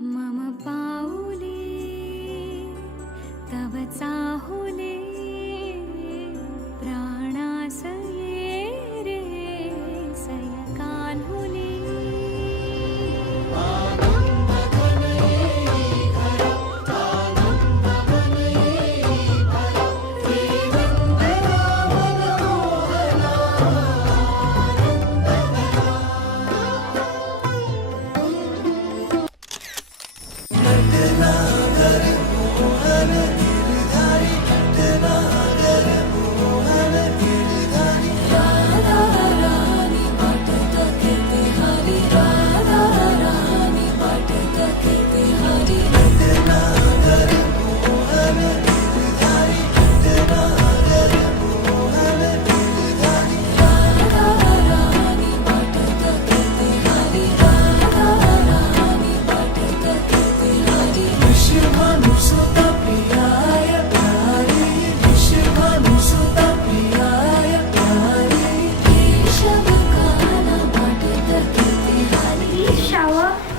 मम पाऊले तव चाहुले प्राणासये रे सयकान्हुले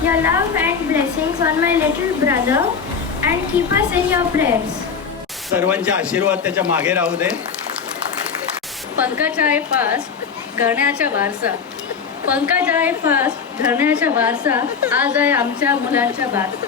Your love and blessings on my little brother and keep us in your prayers. सर्वांचे आशीर्वाद त्याच्या मागे राहू दे. पंकज आहे फास्ट घराण्याचा वारसा. पंकज आहे फास्ट घराण्याचा वारसा. आज आहे आमच्या मुलांचा वारसा.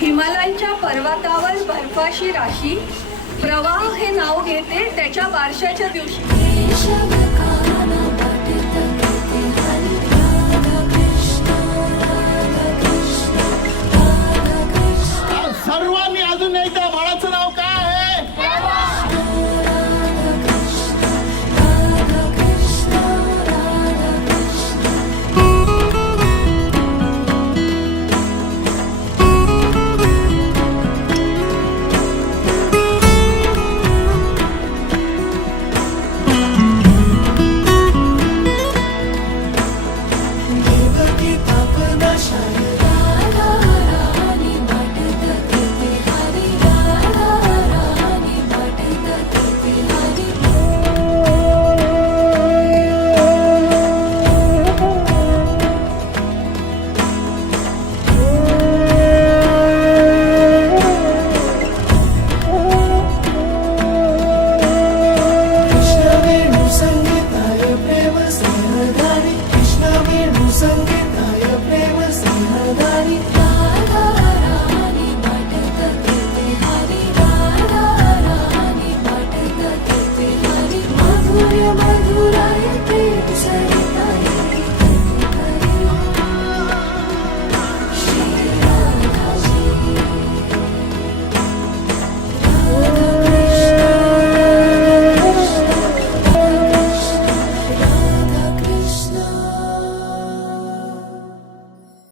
हिमालयाच्या पर्वतावर बर्फाची राशी प्रवाह हे नाव घेते त्याच्या बारशाच्या दिवशी.